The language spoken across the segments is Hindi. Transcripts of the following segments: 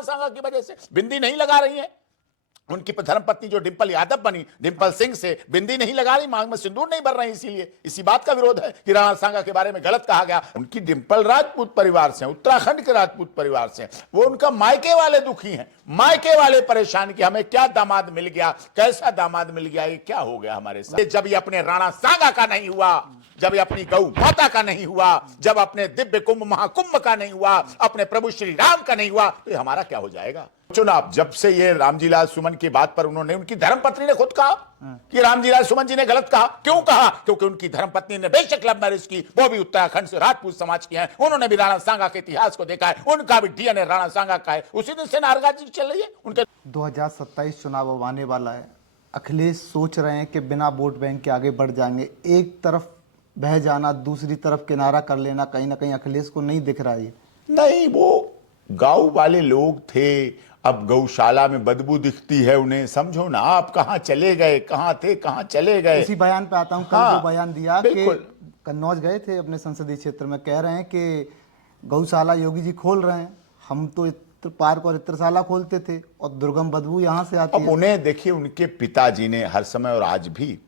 राणा सांगा की वजह से बिंदी नहीं लगा रही है। उनकी धर्मपत्नी जो डिंपल यादव बनी, डिंपल सिंह से बिंदी नहीं लगा रही, मांग में सिंदूर नहीं भर रही, इसीलिए इसी बात का विरोध है कि राणा सांगा के बारे में गलत कहा गया। उनकी डिंपल राजपूत परिवार से, उत्तराखंड के राजपूत परिवार से, वो उनका मायके वाले दुखी हैं, मायके वाले परेशान कि हमें क्या दामाद मिल गया, कैसा दामाद मिल गया, ये क्या हो गया हमारे साथ। जब ये अपने राणा सांगा का नहीं हुआ, जब ये अपनी गौ माता का नहीं हुआ, जब अपने दिव्य कुंभ महाकुंभ का नहीं हुआ, अपने प्रभु श्री राम का नहीं हुआ, तो ये हमारा क्या हो जाएगा। चुनाव जब से ये रामजीलाल सुमन की बात पर उन्होंने, उनकी धर्मपत्नी ने खुद कहा कि रामजीलाल सुमन जी ने गलत कहा। क्यों कहा? क्योंकि उनकी धर्मपत्नी ने बेशक लव मैरिज की, वो भी उत्तराखंड से राजपूत समाज की है, उन्होंने भी राणा सांगा के इतिहास को देखा है, उनका भी डीएनए राणा सांगा का है, उसी दिन से नाराजगी चल रही है उनके। 2027 चुनाव अब आने वाला है। अखिलेश सोच रहे हैं कि बिना वोट बैंक के आगे बढ़ जाएंगे, एक तरफ बह जाना, दूसरी तरफ किनारा कर लेना, कहीं ना कहीं अखिलेश को नहीं दिख रहा है। नहीं, वो गांव वाले लोग थे, अब गौशाला में बदबू दिखती है उन्हें, समझो ना आप, कहां चले गए, कहां थे, कहां चले गए। इसी बयान पे आता हूं। कल हाँ, जो बयान दिया कि कन्नौज गए थे अपने संसदीय क्षेत्र में, कह रहे हैं कि गौशाला योगी जी खोल रहे हैं, हम तो इत्र पार्क और इत्रशाला खोलते थे और दुर्गम बदबू यहाँ से आती है। अब उन्हें देखिए, उनके पिताजी ने हर समय और आज भी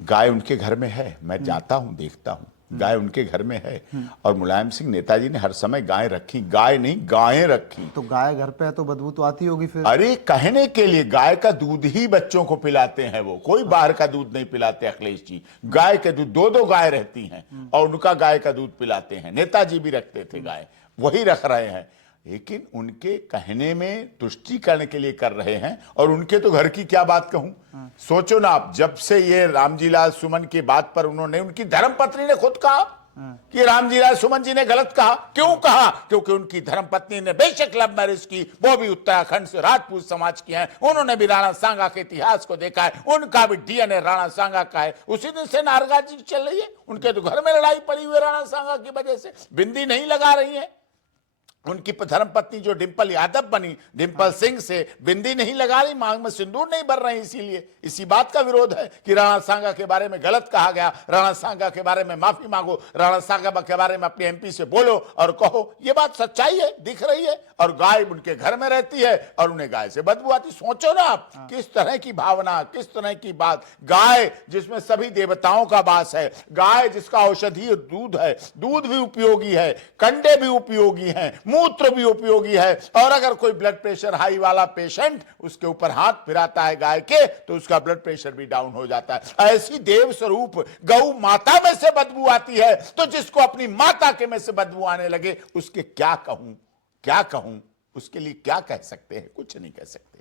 गाय उनके घर में है, मैं जाता हूं, देखता हूं, गाय उनके घर में है, और मुलायम सिंह नेताजी ने हर समय गाय रखी, गाय नहीं गायें रखी। तो गाय घर पे है तो बदबू तो आती होगी फिर। अरे कहने के लिए, गाय का दूध ही बच्चों को पिलाते हैं, वो कोई बाहर का दूध नहीं पिलाते अखिलेश जी। गाय के दूध, दो गाय रहती हैं और उनका गाय का दूध पिलाते हैं। नेताजी भी रखते थे गाय, वही रख रहे हैं, लेकिन उनके कहने में तुष्टिकरण के लिए कर रहे हैं। और उनके तो घर की क्या बात कहूं, सोचो ना आप, जब से ये रामजीलाल सुमन की बात पर उन्होंने, उनकी धर्मपत्नी ने खुद कहा कि रामजीलाल सुमन जी ने गलत कहा। क्यों कहा? क्योंकि उनकी धर्मपत्नी ने बेशक लव मैरिज की, वो भी उत्तराखंड से राजपूत समाज की है, उन्होंने भी राणा सांगा के इतिहास को देखा है, उनका भी डीएनए राणा सांगा का है, उसी दिन से नाराजगी चल रही है। उनके तो घर में लड़ाई पड़ी हुई राणा सांगा की वजह से, बिंदी नहीं लगा रही है। उनकी धर्मपत्नी जो डिंपल यादव बनी, डिंपल सिंह से बिंदी नहीं लगा रही, मांग में सिंदूर नहीं भर रही, इसीलिए इसी बात का विरोध है कि राणा सांगा के बारे में गलत कहा गया। राणा सांगा के बारे में माफी मांगो, राणा सांगा के बारे में अपने एमपी से बोलो और कहो, ये बात सच्चाई है, दिख रही है। और गाय उनके घर में रहती है और उन्हें गाय से बदबू आती। सोचो ना आप, किस तरह की भावना, किस तरह की बात। गाय जिसमें सभी देवताओं का वास है, गाय जिसका औषधीय दूध है, दूध भी उपयोगी है, कंडे भी उपयोगी हैं, मूत्र भी उपयोगी है। और अगर कोई ब्लड प्रेशर हाई वाला पेशेंट उसके ऊपर हाथ फिराता है गाय के, तो उसका ब्लड प्रेशर भी डाउन हो जाता है। ऐसी देव स्वरूप गौ माता में से बदबू आती है, तो जिसको अपनी माता के में से बदबू आने लगे, उसके क्या कहूं, क्या कहूं, उसके लिए क्या कह सकते हैं, कुछ नहीं कह सकते।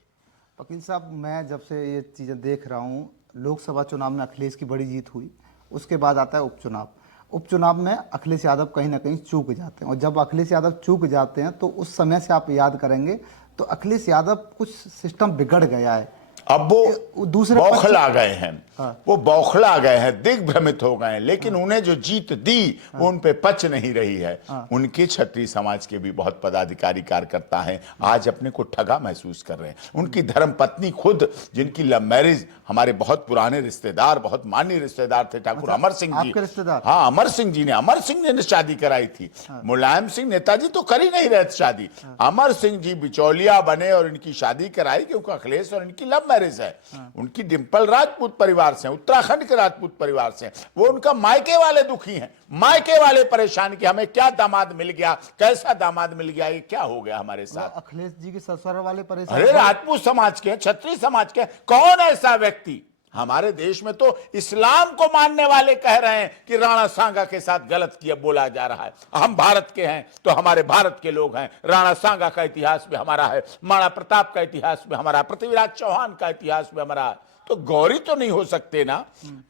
वकील साहब, मैं जब से ये चीज़ें देख रहा हूँ, लोकसभा चुनाव में अखिलेश की बड़ी जीत हुई, उसके बाद आता है उपचुनाव। उपचुनाव में अखिलेश यादव कहीं ना कहीं चूक जाते हैं, और जब अखिलेश यादव चूक जाते हैं तो उस समय से आप याद करेंगे तो अखिलेश यादव कुछ सिस्टम बिगड़ गया है। अब वो दूसरे बौखला गए हैं। हाँ। वो बौखला गए हैं, दिग्भ्रमित हो गए हैं, लेकिन उन्हें जो जीत दी वो उन पे पच नहीं रही है। उनके क्षत्रिय समाज के भी बहुत पदाधिकारी कार्यकर्ता हैं, आज अपने को ठगा महसूस कर रहे हैं। उनकी धर्मपत्नी खुद, जिनकी लव मैरिज, हमारे बहुत पुराने रिश्तेदार, बहुत माननीय रिश्तेदार थे, ठाकुर अमर सिंह जी। रिश्तेदार? हाँ, अमर सिंह ने शादी कराई थी। मुलायम सिंह नेताजी तो कर ही नहीं रहे शादी, अमर सिंह जी बिचौलिया बने और इनकी शादी कराई, क्योंकि अखिलेश और इनकी लव मैरिज है। उनकी डिंपल राजपूत परिवार से, उत्तराखंड के राजपूत परिवार से, वो उनका मायके वाले दुखी हैं, मायके वाले परेशान कि हमें क्या दामाद मिल गया, कैसा दामाद मिल गया, ये क्या हो गया हमारे साथ। अखिलेश जी के ससुराल वाले परेशान। अरे राजपूत समाज के, क्षत्रिय समाज के, कौन ऐसा व्यक्ति, हमारे देश में तो इस्लाम को मानने वाले कह रहे हैं कि राणा सांगा के साथ गलत किया, बोला जा रहा है। हम भारत के हैं तो हमारे भारत के लोग हैं, राणा सांगा का इतिहास भी हमारा है, महाराणा प्रताप का इतिहास भी हमारा, पृथ्वीराज चौहान का इतिहास भी हमारा है। तो गौरी तो नहीं हो सकते ना,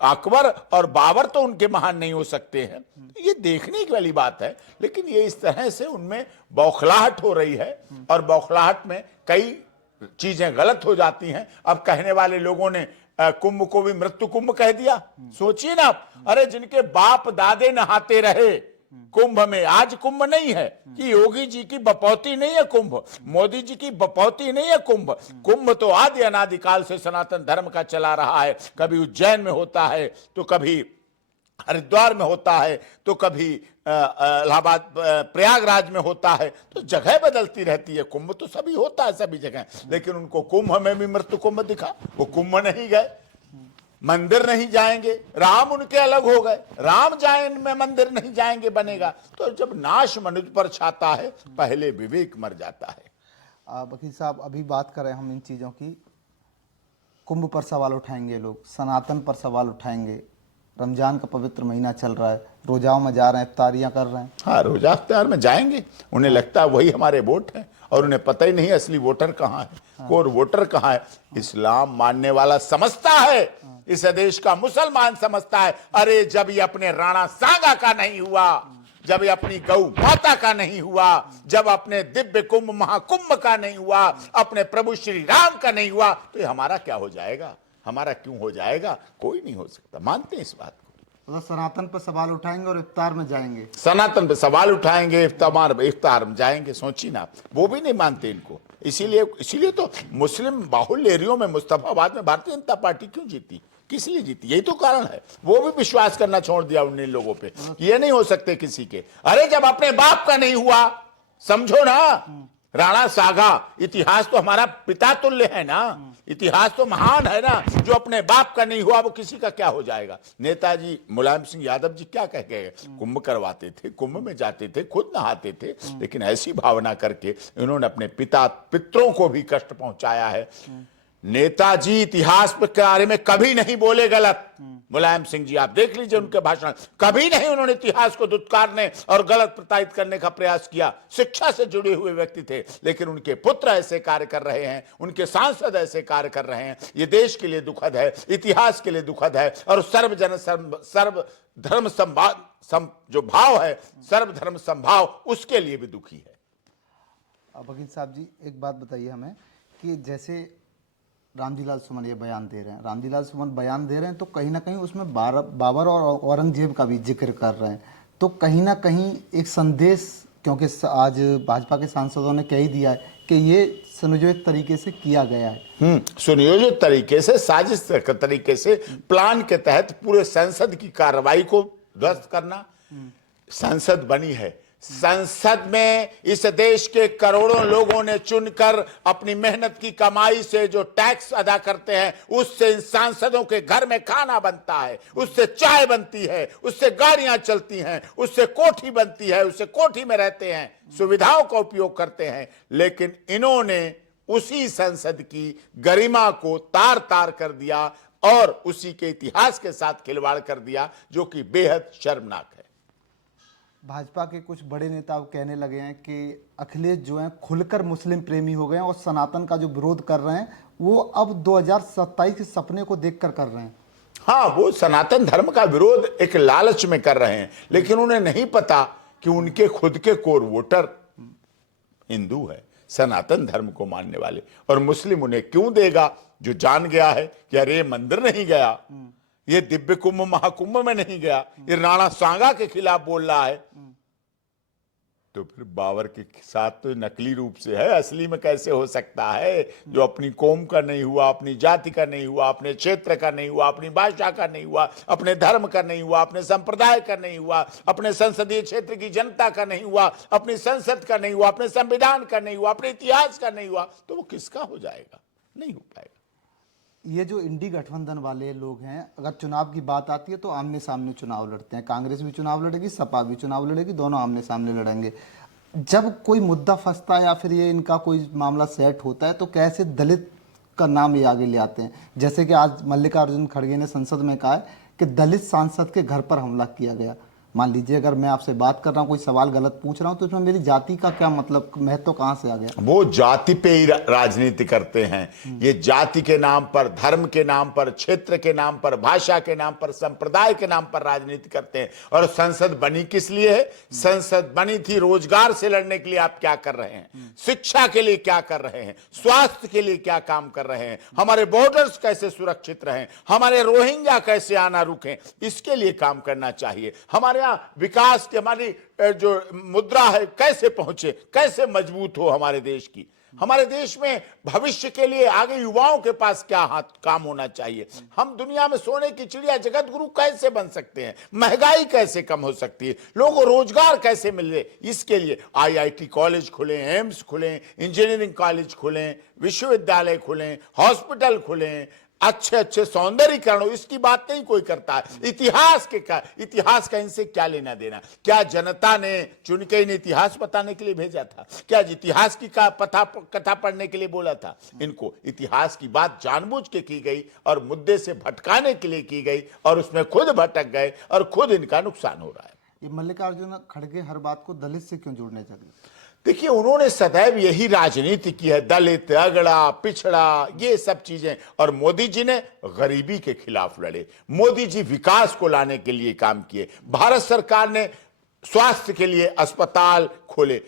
अकबर और बाबर तो उनके महान नहीं हो सकते हैं। ये देखने की वाली बात है, लेकिन ये इस तरह से उनमें बौखलाहट हो रही है, और बौखलाहट में कई चीजें गलत हो जाती हैं। अब कहने वाले लोगों ने कुंभ को भी मृत्यु कुंभ कह दिया। सोचिए ना, अरे जिनके बाप दादे नहाते रहे कुंभ में, आज कुंभ नहीं है कि योगी जी की बपौती नहीं है कुंभ, मोदी जी की बपौती नहीं है कुंभ। कुंभ तो आदि अनादिकाल से सनातन धर्म का चला रहा है। कभी उज्जैन में होता है, तो कभी हरिद्वार में होता है, तो कभी इलाहाबाद प्रयागराज में होता है, तो जगह बदलती रहती है। कुंभ तो सभी होता है सभी जगह, लेकिन उनको कुंभ में भी मृत्यु कुंभ दिखा, वो कुंभ नहीं गए, मंदिर नहीं जाएंगे। राम उनके अलग हो गए, राम जाए में मंदिर नहीं जाएंगे बनेगा। तो जब नाश मनुष्य पर छाता है, पहले विवेक मर जाता है। वकील साहब, अभी बात करें हम इन चीज़ों की, कुंभ पर सवाल उठाएंगे लोग, सनातन पर सवाल उठाएंगे, रमजान का पवित्र महीना चल रहा है, रोजाओं में जा रहे हैं, इफ्तारियां कर रहे हैं। हाँ, रोजा इफ्तार में जाएंगे, उन्हें लगता है वही हमारे वोट है, और उन्हें पता ही नहीं असली वोटर कहाँ है, कोर वोटर कहाँ है। इस्लाम मानने वाला समझता है, इस देश का मुसलमान समझता है, अरे जब ये अपने राणा सांगा का नहीं हुआ, जब ये अपनी गौ माता का नहीं हुआ, जब अपने दिव्य कुंभ महाकुंभ का नहीं हुआ, अपने प्रभु श्री राम का नहीं हुआ, तो ये हमारा क्या हो जाएगा, हमारा क्यों हो जाएगा? कोई नहीं हो सकता। मानते हैं इस बात को। मतलब सनातन पर सवाल उठाएंगे और इफ्तार में जाएंगे, सनातन पे सवाल उठाएंगे, इफ्तार में जाएंगे। सोचिए ना, वो भी नहीं मानते इनको। इसीलिए तो मुस्लिम बाहुल्य एरियो में मुस्तफाबाद में भारतीय जनता पार्टी क्यों जीती, किस लिए जीती? यही तो कारण है। वो भी विश्वास करना छोड़ दिया उन लोगों पे, ये नहीं हो सकते किसी के। अरे जब अपने बाप का नहीं हुआ, समझो ना, राणा सागा, इतिहास तो हमारा पिता तुल्य है ना, इतिहास तो महान है ना। जो अपने बाप का नहीं हुआ, वो किसी का क्या हो जाएगा? नेताजी मुलायम सिंह यादव जी क्या कह गए? कुंभ करवाते थे, कुंभ में जाते थे, खुद नहाते थे, लेकिन ऐसी भावना करके इन्होंने अपने पितरों को भी कष्ट पहुंचाया है। नेताजी इतिहास के बारे में कभी नहीं बोले गलत। मुलायम सिंह जी, आप देख लीजिए उनके भाषण, कभी नहीं उन्होंने इतिहास को दुत्कारने और गलत प्रताड़ित करने का प्रयास किया। शिक्षा से जुड़े हुए व्यक्ति थे, लेकिन उनके पुत्र ऐसे कार्य कर रहे हैं, उनके सांसद ऐसे कार्य कर रहे हैं। ये देश के लिए दुखद है, इतिहास के लिए दुखद है, और सर्वधर्म संभाव जो भाव है, सर्वधर्म संभाव, उसके लिए भी दुखी है। वकील साहब जी, एक बात बताइए हमें कि जैसे रामजीलाल सुमन ये बयान दे रहे हैं, रामजीलाल सुमन बयान दे रहे हैं, तो कहीं ना कहीं उसमें बाबर और औरंगजेब का भी जिक्र कर रहे हैं, तो कहीं ना कहीं एक संदेश, क्योंकि आज भाजपा के सांसदों ने कह ही दिया है कि ये सुनियोजित तरीके से किया गया है। सुनियोजित तरीके से, साजिश तरीके से, प्लान के तहत पूरे संसद की कार्रवाई को ध्वस्त करना। संसद बनी है, संसद में इस देश के करोड़ों लोगों ने चुनकर अपनी मेहनत की कमाई से जो टैक्स अदा करते हैं, उससे इन सांसदों के घर में खाना बनता है, उससे चाय बनती है, उससे गाड़ियां चलती हैं, उससे कोठी बनती है, उससे कोठी में रहते हैं, सुविधाओं का उपयोग करते हैं। लेकिन इन्होंने उसी संसद की गरिमा को तार तार कर दिया और उसी के इतिहास के साथ खिलवाड़ कर दिया, जो कि बेहद शर्मनाक है। भाजपा के कुछ बड़े नेता कहने लगे हैं कि अखिलेश जो हैं खुलकर मुस्लिम प्रेमी हो गए हैं और सनातन का जो विरोध कर रहे हैं वो अब 2027 के सपने को देखकर कर रहे हैं। हाँ, वो सनातन धर्म का विरोध एक लालच में कर रहे हैं, लेकिन उन्हें नहीं पता कि उनके खुद के कोर वोटर हिंदू है, सनातन धर्म को मानने वाले, और मुस्लिम उन्हें क्यों देगा? जो जान गया है कि अरे मंदिर नहीं गया, ये दिव्य कुंभ महाकुंभ में नहीं गया, ये राणा सांगा के खिलाफ बोल रहा है, तो फिर बाबर के साथ तो नकली रूप से है, असली में कैसे हो सकता है? जो अपनी कौम का नहीं हुआ, अपनी जाति का नहीं हुआ, अपने क्षेत्र का नहीं हुआ, अपनी भाषा का नहीं हुआ, अपने धर्म का नहीं हुआ, अपने संप्रदाय का नहीं हुआ, अपने संसदीय क्षेत्र की जनता का नहीं हुआ, अपनी संसद का नहीं हुआ, अपने संविधान का नहीं हुआ, अपने इतिहास का नहीं हुआ, तो वो किसका हो जाएगा? नहीं हो पाएगा। ये जो इंडी गठबंधन वाले लोग हैं, अगर चुनाव की बात आती है तो आमने सामने चुनाव लड़ते हैं। कांग्रेस भी चुनाव लड़ेगी, सपा भी चुनाव लड़ेगी, दोनों आमने सामने लड़ेंगे। जब कोई मुद्दा फंसता है या फिर ये इनका कोई मामला सेट होता है तो कैसे दलित का नाम ये आगे ले आते हैं। जैसे कि आज मल्लिकार्जुन खड़गे ने संसद में कहा है कि दलित सांसद के घर पर हमला किया गया। मान लीजिए अगर मैं आपसे बात कर रहा हूँ, कोई सवाल गलत पूछ रहा हूँ, तो इसमें मेरी जाति का क्या मतलब, महत्व कहाँ से आ गया? वो जाति पे ही राजनीति करते हैं। ये जाति के नाम पर, धर्म के नाम पर, क्षेत्र के नाम पर, भाषा के नाम पर, संप्रदाय के नाम पर राजनीति करते हैं। और संसद बनी किस लिए है? संसद बनी थी रोजगार से लड़ने के लिए। आप क्या कर रहे हैं? शिक्षा के लिए क्या कर रहे हैं? स्वास्थ्य के लिए क्या काम कर रहे हैं? हमारे बॉर्डर्स कैसे सुरक्षित रहें? हमारे रोहिंग्या कैसे आना रुकें? इसके लिए काम करना चाहिए। हमारे यहाँ विकास की हमारी जो मुद्रा है कैसे पहुंचे, कैसे मजबूत हो हमारे देश की। हमारे देश में भविष्य के लिए आगे युवाओं के पास क्या हाथ काम होना चाहिए। हम दुनिया में सोने की चिड़िया जगत गुरु कैसे बन सकते हैं, महंगाई कैसे कम हो सकती है, लोगों को रोजगार कैसे मिले, इसके लिए आईआईटी कॉलेज खुलें, एम्स खुलें, इंजीनियरिंग कॉलेज खुलें, विश्वविद्यालय खुलें, हॉस्पिटल खुलें, अच्छे अच्छे सौंदर्यीकरण हो। इसकी बात नहीं कोई करता है। इतिहास का इनसे क्या लेना देना। क्या जनता ने चुन के इन्हें इतिहास बताने के लिए भेजा था? क्या इतिहास की कथा पढ़ने के लिए बोला था? इनको इतिहास की बात जानबूझ के की गई और मुद्दे से भटकाने के लिए की गई और उसमें खुद भटक गए और खुद इनका नुकसान हो रहा है। ये मल्लिकार्जुन खड़गे हर बात को दलित से क्यों जोड़ने चले? देखिए, उन्होंने सदैव यही राजनीति की है, दलित, अगड़ा, पिछड़ा, ये सब चीजें। और मोदी जी ने गरीबी के खिलाफ लड़े, मोदी जी विकास को लाने के लिए काम किए। भारत सरकार ने स्वास्थ्य के लिए अस्पताल खोले,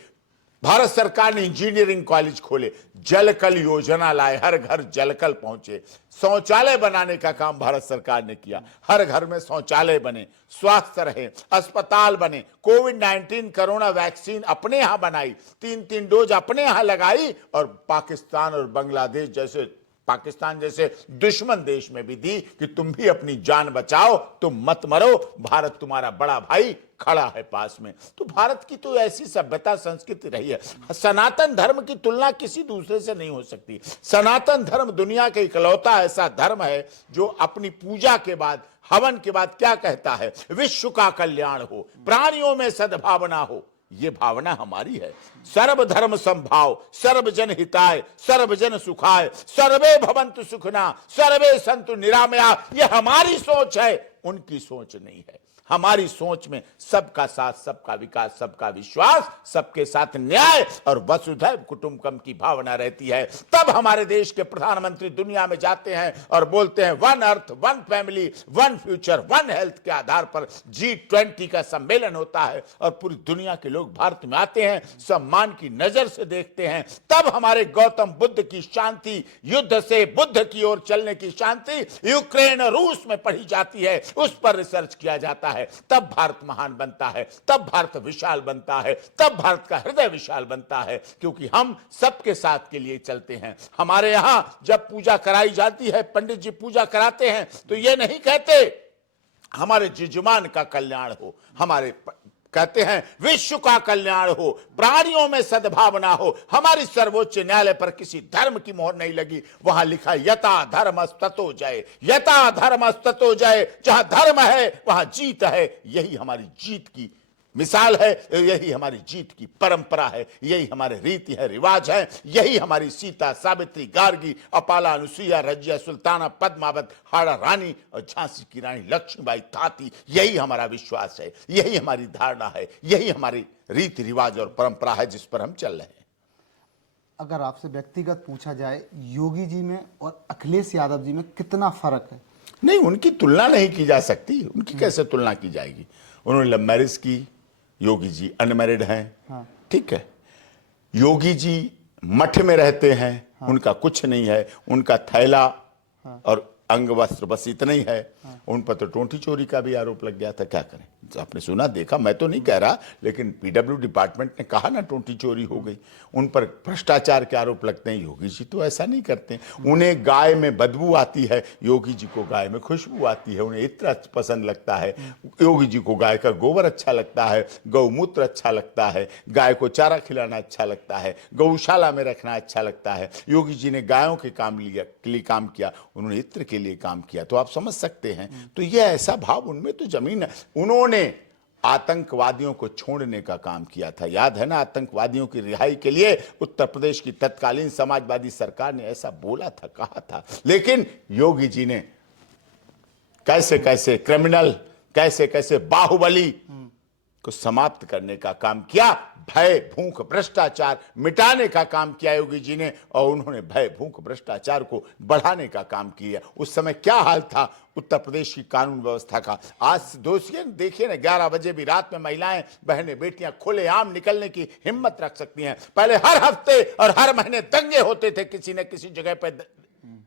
भारत सरकार ने इंजीनियरिंग कॉलेज खोले, जलकल योजना लाए, हर घर जलकल पहुंचे, शौचालय बनाने का काम भारत सरकार ने किया, हर घर में शौचालय बने, स्वास्थ्य रहे, अस्पताल बने, कोविड-19 कोरोना वैक्सीन अपने यहां बनाई, 3-3 डोज अपने यहां लगाई और पाकिस्तान और बांग्लादेश जैसे, पाकिस्तान जैसे दुश्मन देश में भी दी कि तुम भी अपनी जान बचाओ, तुम मत मरो, भारत तुम्हारा बड़ा भाई खड़ा है पास में। तो भारत की तो ऐसी सभ्यता संस्कृति रही है। सनातन धर्म की तुलना किसी दूसरे से नहीं हो सकती। सनातन धर्म दुनिया का इकलौता ऐसा धर्म है जो अपनी पूजा के बाद, हवन के बाद क्या कहता है? विश्व का कल्याण हो, प्राणियों में सद्भावना हो। ये भावना हमारी है। सर्वधर्म संभाव, सर्वजन हिताय, सर्वजन सुखाय, सर्वे भवन्तु सुखिनः, सर्वे सन्तु निरामया। ये हमारी सोच है, उनकी सोच नहीं है। हमारी सोच में सबका साथ, सबका विकास, सबका विश्वास, सबके साथ न्याय और वसुधैव कुटुंबकम की भावना रहती है। तब हमारे देश के प्रधानमंत्री दुनिया में जाते हैं और बोलते हैं one earth, one family, one future, one health के आधार पर G20 का सम्मेलन होता है और पूरी दुनिया के लोग भारत में आते हैं, सम्मान की नजर से देखते हैं। तब हमारे गौतम बुद्ध की शांति, युद्ध से बुद्ध की ओर चलने की शांति यूक्रेन और रूस में पढ़ी जाती है, उस पर रिसर्च किया जाता है। तब भारत महान बनता है, तब भारत विशाल बनता है, तब भारत का हृदय विशाल बनता है, क्योंकि हम सबके साथ के लिए चलते हैं। हमारे यहां जब पूजा कराई जाती है, पंडित जी पूजा कराते हैं तो ये नहीं कहते हमारे यजमान का कल्याण हो, हमारे कहते हैं विश्व का कल्याण हो, प्राणियों में सद्भावना हो। हमारी सर्वोच्च न्यायालय पर किसी धर्म की मोहर नहीं लगी, वहां लिखा यथा धर्मस्ततो जय, यथा धर्मस्ततो जय। जहां धर्म है वहां जीत है। यही हमारी जीत की मिसाल है, यही हमारी जीत की परंपरा है, यही हमारे रीति है, रिवाज है। यही हमारी सीता, सावित्री, गार्गी, अपाला, अनुसुईया, रजिया, सुल्ताना, पद्मावत, हाड़ा रानी और झांसी की रानी लक्ष्मीबाई थाती, यही हमारा विश्वास है, यही हमारी धारणा है, यही हमारी रीति रिवाज और परंपरा है जिस पर हम चल रहे हैं। अगर आपसे व्यक्तिगत पूछा जाए, योगी जी में और अखिलेश यादव जी में कितना फर्क है? नहीं, उनकी तुलना नहीं की जा सकती। उनकी कैसे तुलना की जाएगी? उन्होंने लव मैरिज की, योगी जी अनमैरिड हैं। हाँ। ठीक है, योगी जी मठ में रहते हैं। हाँ। उनका कुछ नहीं है, उनका थैला और अंग वस्त्र बस इतना ही है। उन पर तो टोंटी चोरी का भी आरोप लग गया था। क्या करें, आपने सुना, देखा, मैं तो नहीं कह रहा, लेकिन पीडब्ल्यू डिपार्टमेंट ने कहा ना टोंटी चोरी हो गई। उन पर भ्रष्टाचार के आरोप लगते हैं। योगी जी तो ऐसा नहीं करते। उन्हें गाय में बदबू आती है, योगी जी को गाय में खुशबू आती है। उन्हें इतना पसंद लगता है। योगी जी को गाय का गोबर अच्छा लगता है, गौमूत्र अच्छा लगता है, गाय को चारा खिलाना अच्छा लगता है, गौशाला में रखना अच्छा लगता है। योगी जी ने गायों के लिए काम किया, उन्होंने इत्र के लिए काम किया। तो आप समझ सकते हैं। तो यह ऐसा भाव उनमें तो जमीन है। उन्होंने आतंकवादियों को छोड़ने का काम किया था। याद है ना, आतंकवादियों की रिहाई के लिए उत्तर प्रदेश की तत्कालीन समाजवादी सरकार ने ऐसा बोला था, कहा था। लेकिन योगी जी ने कैसे कैसे क्रिमिनल, कैसे कैसे बाहुबली को समाप्त करने का काम किया। भय, भूख, भ्रष्टाचार मिटाने का काम किया योगी जी ने, और उन्होंने भय, भूख, भ्रष्टाचार को बढ़ाने का काम किया। उस समय क्या हाल था उत्तर प्रदेश की कानून व्यवस्था का? आज दोषी देखिए ना, 11 बजे भी रात में महिलाएं, बहनें, बेटियां खुलेआम निकलने की हिम्मत रख सकती हैं। पहले हर हफ्ते और हर महीने दंगे होते थे किसी न किसी जगह पर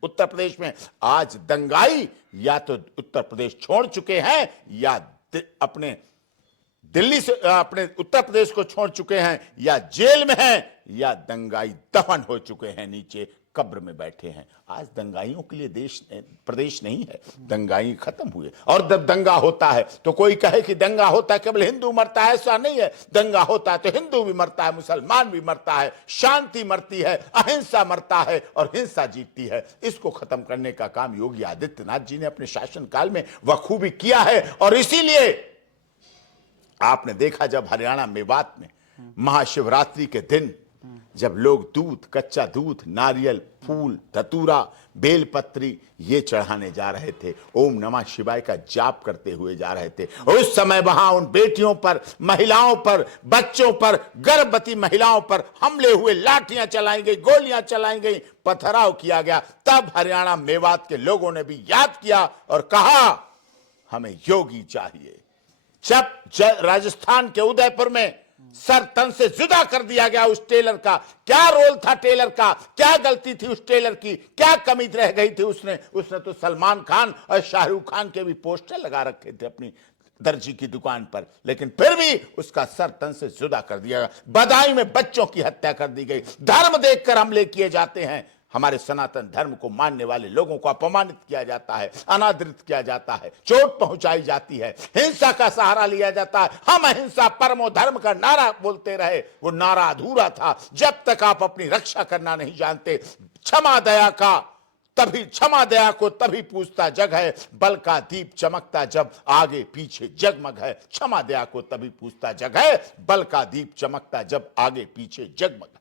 उत्तर प्रदेश में। आज दंगाई या तो उत्तर प्रदेश छोड़ चुके हैं या अपने दिल्ली से अपने उत्तर प्रदेश को छोड़ चुके हैं, या जेल में हैं, या दंगाई दफन हो चुके हैं, नीचे कब्र में बैठे हैं। आज दंगाइयों के लिए प्रदेश नहीं है, दंगाई खत्म हुए। और जब दंगा होता है तो कोई कहे कि दंगा होता है केवल हिंदू मरता है, ऐसा नहीं है। दंगा होता है तो हिंदू भी मरता है, मुसलमान भी मरता है, शांति मरती है, अहिंसा मरता है और हिंसा जीतती है। इसको खत्म करने का काम योगी आदित्यनाथ जी ने अपने शासनकाल में बखूबी किया है। और इसीलिए आपने देखा जब हरियाणा मेवात में महाशिवरात्रि के दिन जब लोग दूध, कच्चा दूध, नारियल, फूल, धतूरा, बेलपत्री ये चढ़ाने जा रहे थे, ओम नमः शिवाय का जाप करते हुए जा रहे थे, उस समय वहां उन बेटियों पर, महिलाओं पर, बच्चों पर, गर्भवती महिलाओं पर हमले हुए, लाठियां चलाई गई, गोलियां चलाई गई, पथराव किया गया। तब हरियाणा मेवात के लोगों ने भी याद किया और कहा हमें योगी चाहिए। जब राजस्थान के उदयपुर में सर तन से जुदा कर दिया गया उस टेलर का, क्या रोल था टेलर का, क्या गलती थी उस टेलर की, क्या कमी रह गई थी? उसने तो सलमान खान और शाहरुख खान के भी पोस्टर लगा रखे थे अपनी दर्जी की दुकान पर, लेकिन फिर भी उसका सर तन से जुदा कर दिया गया। बदायूं में बच्चों की हत्या कर दी गई। धर्म देखकर हमले किए जाते हैं, हमारे सनातन धर्म को मानने वाले लोगों को अपमानित किया जाता है, अनादरित किया जाता है, चोट पहुंचाई जाती है, हिंसा का सहारा लिया जाता है। हम अहिंसा परमो धर्म का नारा बोलते रहे, वो नारा अधूरा था जब तक आप अपनी रक्षा करना नहीं जानते। क्षमा दया को तभी पूछता जग है, बल का दीप चमकता जब आगे पीछे जगमग है। क्षमा दया को तभी पूछता जग है, बल का दीप चमकता जब आगे पीछे जगमग है।